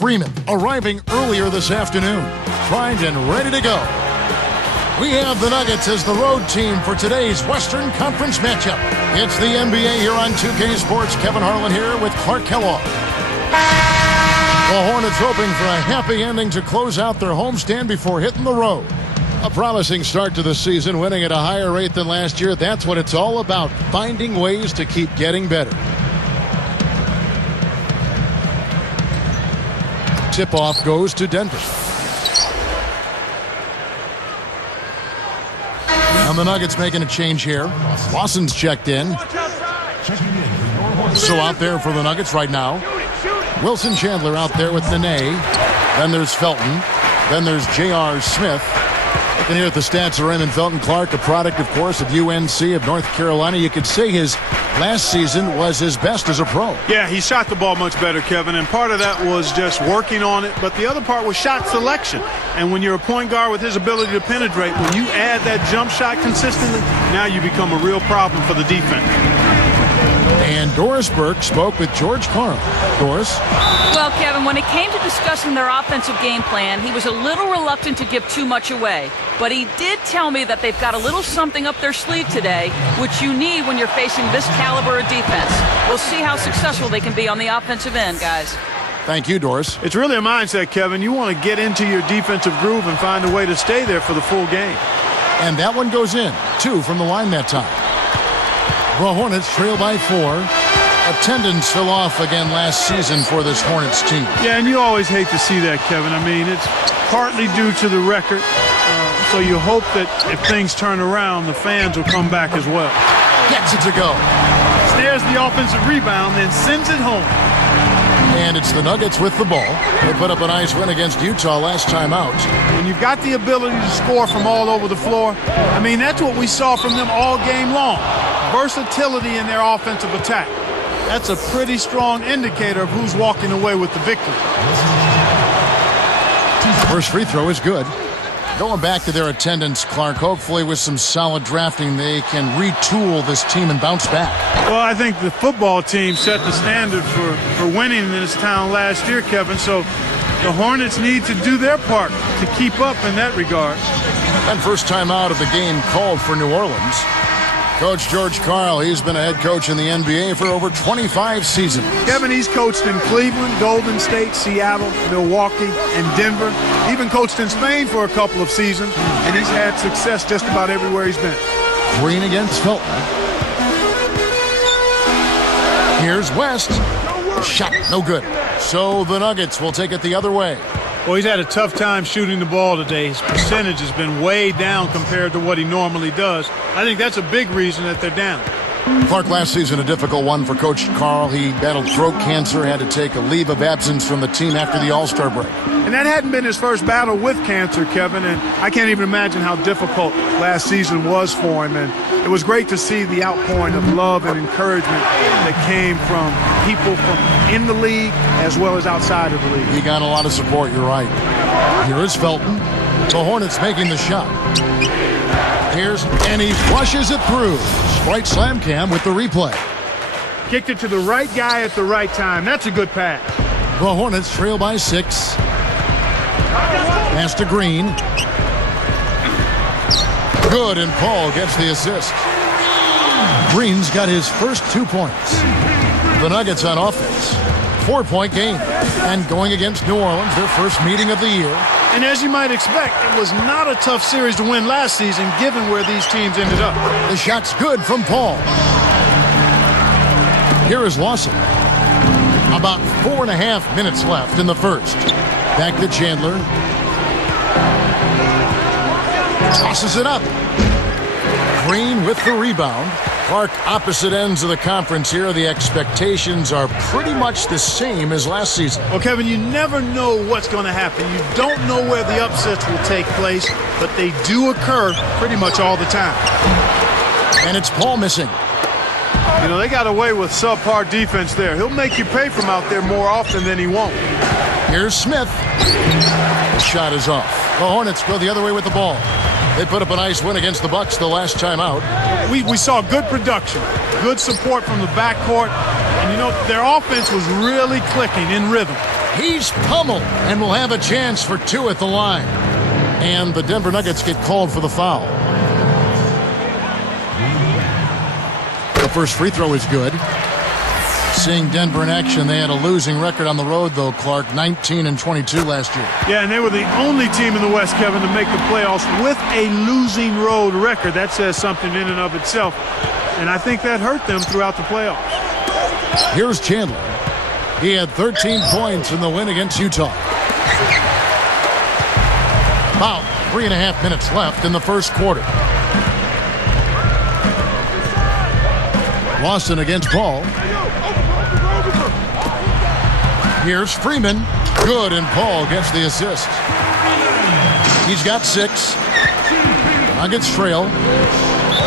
Freeman arriving earlier this afternoon, primed and ready to go. We have the Nuggets as the road team for today's Western Conference matchup. It's the NBA here on 2K Sports. Kevin Harlan here with Clark Kellogg. The Hornets hoping for a happy ending to close out their homestand before hitting the road. A promising start to the season, winning at a higher rate than last year. That's what it's all about, finding ways to keep getting better. Tip-off goes to Denver. And the Nuggets making a change here. Lawson's checked in. So out there for the Nuggets right now. Wilson Chandler out there with Nene. Then there's Felton. Then there's J.R. Smith. Looking here at the stats of Raymond Felton Clark, a product, of course, of UNC of North Carolina. You could say his last season was his best as a pro. Yeah, he shot the ball much better, Kevin, and part of that was just working on it, but the other part was shot selection. And when you're a point guard with his ability to penetrate, when you add that jump shot consistently, now you become a real problem for the defense. And Doris Burke spoke with George Karl. Doris? Well, Kevin, when it came to discussing their offensive game plan, he was a little reluctant to give too much away. But he did tell me that they've got a little something up their sleeve today, which you need when you're facing this caliber of defense. We'll see how successful they can be on the offensive end, guys. Thank you, Doris. It's really a mindset, Kevin. You want to get into your defensive groove and find a way to stay there for the full game. And that one goes in. 2 from the line that time. The Hornets trail by 4. Attendance fell off again last season for this Hornets team. Yeah, and you always hate to see that, Kevin. I mean, it's partly due to the record. So you hope that if things turn around, the fans will come back as well. Gets it to go. Snares the offensive rebound, then sends it home. And it's the Nuggets with the ball. They put up a nice win against Utah last time out. When you've got the ability to score from all over the floor, I mean, that's what we saw from them all game long. Versatility in their offensive attack. That's a pretty strong indicator of who's walking away with the victory. First free throw is good. Going back to their attendance, Clark, hopefully with some solid drafting, they can retool this team and bounce back. Well, I think the football team set the standard for winning in this town last year, Kevin, so the Hornets need to do their part to keep up in that regard. And first time out of the game called for New Orleans. Coach George Karl, he's been a head coach in the NBA for over 25 seasons. Kevin, he's coached in Cleveland, Golden State, Seattle, Milwaukee, and Denver. Even coached in Spain for a couple of seasons, and he's had success just about everywhere he's been. Green against Felton. Here's West. Shot, no good. So the Nuggets will take it the other way. Well, he's had a tough time shooting the ball today. His percentage has been way down compared to what he normally does. I think that's a big reason that they're down. Clark, last season a difficult one for Coach Karl. He battled throat cancer, had to take a leave of absence from the team after the All-Star break. And that hadn't been his first battle with cancer, Kevin, and I can't even imagine how difficult last season was for him. And it was great to see the outpouring of love and encouragement that came from people from in the league as well as outside of the league. He got a lot of support, you're right. Here is Felton. The Hornets making the shot. And he flushes it through. Sprite Slam Cam with the replay. Kicked it to the right guy at the right time. That's a good pass. The Hornets trail by 6. Pass to Green. Good, and Paul gets the assist. Green's got his first 2 points. The Nuggets on offense. 4-point game. And going against New Orleans, their first meeting of the year. And as you might expect, it was not a tough series to win last season, given where these teams ended up. The shot's good from Paul. Here is Lawson. About 4.5 minutes left in the first. Back to Chandler. Tosses it up. Green with the rebound. Clark, opposite ends of the conference here. The expectations are pretty much the same as last season. Well, Kevin, you never know what's going to happen. You don't know where the upsets will take place, but they do occur pretty much all the time. And it's Paul missing. You know, they got away with subpar defense there. He'll make you pay from out there more often than he won't. Here's Smith. The shot is off. The Hornets go the other way with the ball. They put up a nice win against the Bucks the last time out. We saw good production, good support from the backcourt, and you know, their offense was really clicking in rhythm. He's pummeled and will have a chance for 2 at the line. And the Denver Nuggets get called for the foul. The first free throw is good. Seeing Denver in action, they had a losing record on the road, though, Clark, 19-22 last year. Yeah, and they were the only team in the West, Kevin, to make the playoffs with a losing road record. That says something in and of itself, and I think that hurt them throughout the playoffs. Here's Chandler. He had 13 points in the win against Utah. About 3.5 minutes left in the first quarter. Lawson against Paul. Here's Freeman. Good, and Paul gets the assist. He's got 6. Nuggets trail.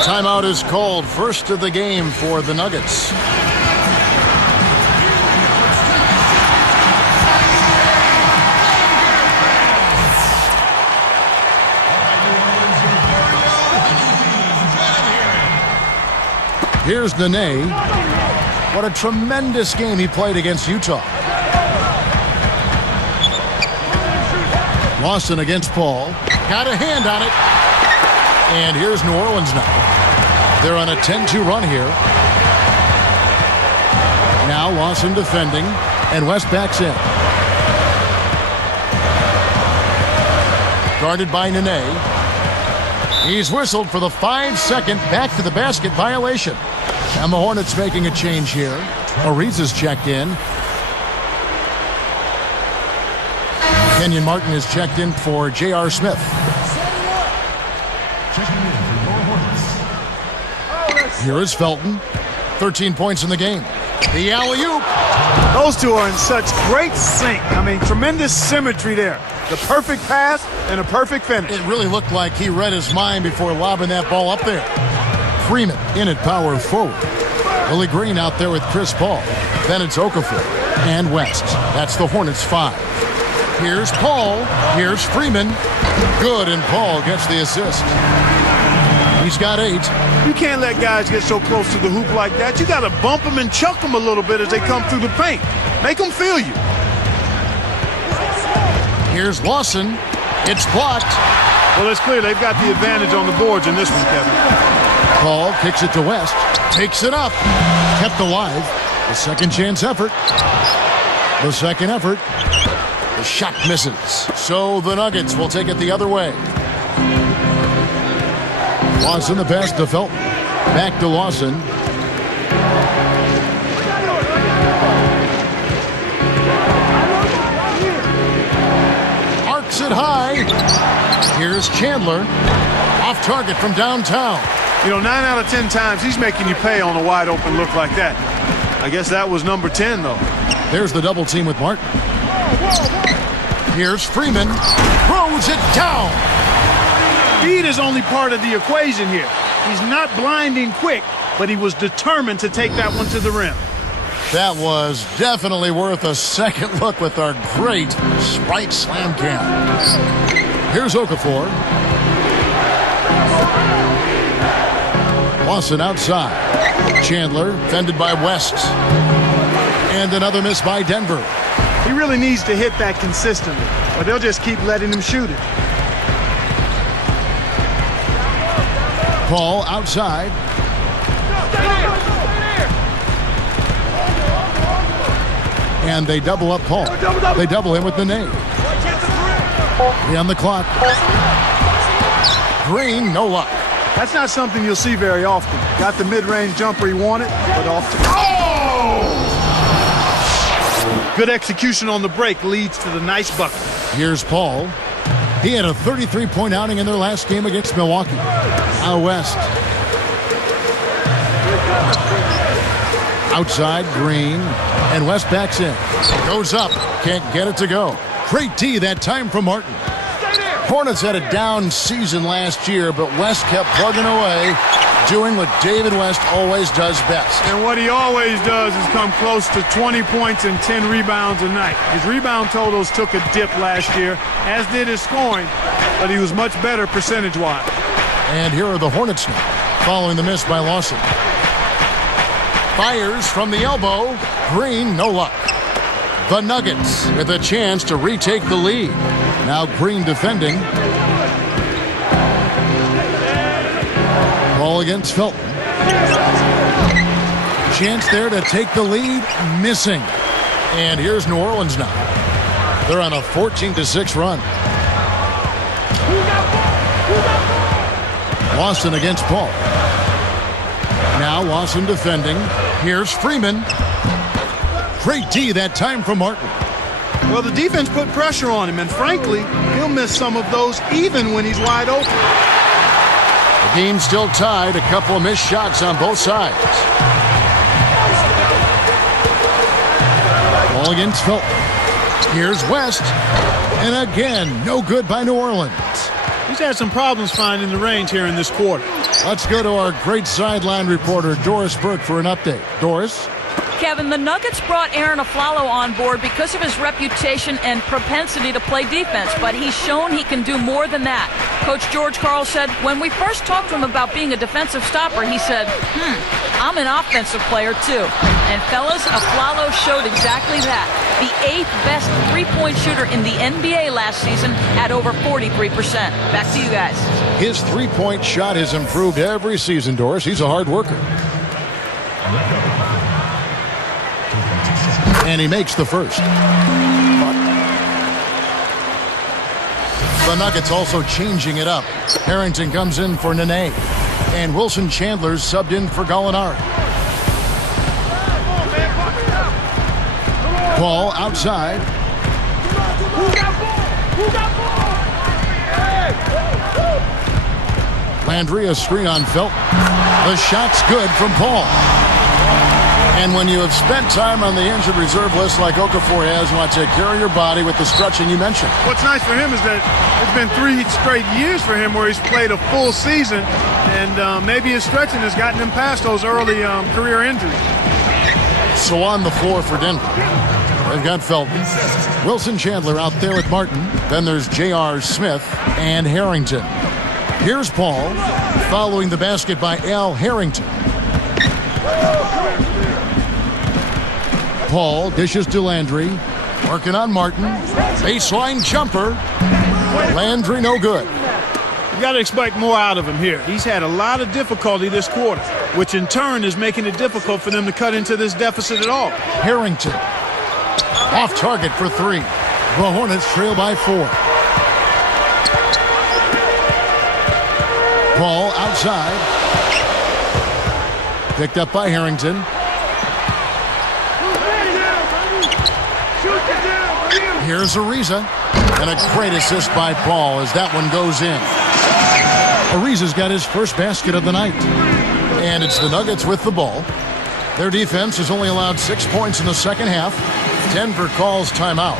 Timeout is called. First of the game for the Nuggets. Here's Nene. What a tremendous game he played against Utah. Lawson against Paul. Got a hand on it. And here's New Orleans now. They're on a 10-2 run here. Now Lawson defending, and West backs in. Guarded by Nene. He's whistled for the 5-second back-to-the-basket violation. And the Hornets making a change here. Ariza's checked in. Kenyon Martin is checked in for J.R. Smith. Here is Felton. 13 points in the game. The alley-oop. Those two are in such great sync. I mean, tremendous symmetry there. The perfect pass and a perfect finish. It really looked like he read his mind before lobbing that ball up there. Freeman in at power forward. Willie Green out there with Chris Paul. Then it's Okafor and West. That's the Hornets 5. Here's Paul. Here's Freeman. Good, and Paul gets the assist. He's got 8. You can't let guys get so close to the hoop like that. You got to bump them and chuck them a little bit as they come through the paint. Make them feel you. Here's Lawson. It's blocked. Well, it's clear they've got the advantage on the boards in this one, Kevin. Paul kicks it to West. Takes it up. Kept alive. The second chance effort. The second effort. The shot misses. So the Nuggets will take it the other way. Lawson the pass to Felton. Back to Lawson. Arcs it high. Here's Chandler. Off target from downtown. You know, 9 out of 10 times he's making you pay on a wide open look like that. I guess that was number 10, though. There's the double team with Martin. Here's Freeman. Throws it down. Speed is only part of the equation here. He's not blinding quick, but he was determined to take that one to the rim. That was definitely worth a second look with our great Sprite Slam Cam. Here's Okafor. Lawson outside. Chandler fended by West. And another miss by Denver. He really needs to hit that consistently, or they'll just keep letting him shoot it. Paul outside. And they double up Paul. They double him with Nene. On the clock. Green, no luck. That's not something you'll see very often. Got the mid-range jumper he wanted, but often. Oh! Good execution on the break leads to the nice bucket. Here's Paul. He had a 33-point outing in their last game against Milwaukee. Out West. Outside, Green. And West backs in. Goes up. Can't get it to go. Great D that time from Martin. Hornets had a down season last year, but West kept plugging away, doing what David West always does best. And what he always does is come close to 20 points and 10 rebounds a night. His rebound totals took a dip last year, as did his scoring, but he was much better percentage-wise. And here are the Hornets now, following the miss by Lawson. Fires from the elbow. Green, no luck. The Nuggets with a chance to retake the lead. Now Green defending. Ball against Felton. Chance there to take the lead. Missing. And here's New Orleans now. They're on a 14-6 run. Lawson against Paul. Now Lawson defending. Here's Freeman. Great D that time from Martin. Well, the defense put pressure on him, and frankly, he'll miss some of those even when he's wide open. The game's still tied. A couple of missed shots on both sides. Ball against Felton. Here's West. And again, no good by New Orleans. He's had some problems finding the range here in this quarter. Let's go to our great sideline reporter, Doris Burke, for an update. Doris? Kevin, the Nuggets brought Aaron Aflalo on board because of his reputation and propensity to play defense, but he's shown he can do more than that. Coach George Karl said when we first talked to him about being a defensive stopper, he said, I'm an offensive player too. And fellas, Aflalo showed exactly that. The 8th best three-point shooter in the NBA last season at over 43%. Back to you guys. His three-point shot has improved every season, Doris. He's a hard worker. And he makes the first. The Nuggets also changing it up. Harrington comes in for Nene. And Wilson Chandler's subbed in for Gallinari. Paul outside. Landry a screen on Felton. The shot's good from Paul. And when you have spent time on the injured reserve list like Okafor has, you want to take care of your body with the stretching you mentioned. What's nice for him is that it's been 3 straight years for him where he's played a full season, and maybe his stretching has gotten him past those early career injuries. So on the floor for Denver, they've got Felton. Wilson Chandler out there with Martin. Then there's J.R. Smith and Harrington. Here's Paul following the basket by Al Harrington. Paul dishes to Landry. Working on Martin. Baseline jumper. Landry no good. You got to expect more out of him here. He's had a lot of difficulty this quarter, which in turn is making it difficult for them to cut into this deficit at all. Harrington. Off target for 3. The Hornets trail by 4. Paul outside. Picked up by Harrington. Here's Ariza. And a great assist by Paul as that one goes in. Ariza's got his first basket of the night. And it's the Nuggets with the ball. Their defense has only allowed 6 points in the second half. Denver calls timeout.